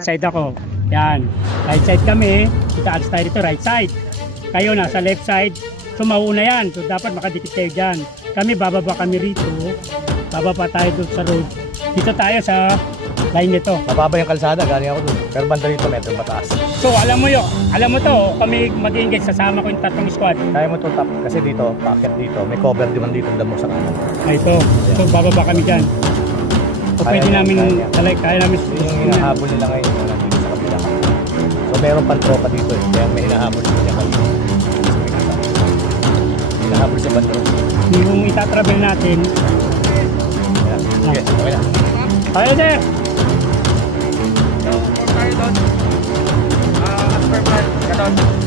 Side ako. Yan. Right side kami. Itaas tayo dito, right side. Kayo nasa left side. So mauna yan. So dapat makadikit kayo dyan. Kami bababa kami rito. Bababa tayo doon sa road. Dito tayo sa line nito. Mababa yung kalsada, galing ako doon. Pero banda rito, metro mataas. So alam mo yun. Alam mo to. Kami mag-engage. Sasama ko yung tatlong squad. Kaya mo itong top, kasi dito, packet dito. May cover naman dito, damo sa kanan. Ay, ito. So bababa kami dyan. So pwede namin, kaya namin. Yung hinahabol nila ngayon, yung nandito sa kabila. So meron pang tropa dito eh. Kaya may hinahabol nila kanina. Hinahabol sa banda. Yung itatravel natin. Ayan. Okay, okay na. Tayo, sir! So, kung tayo doon, as per plan, ganon.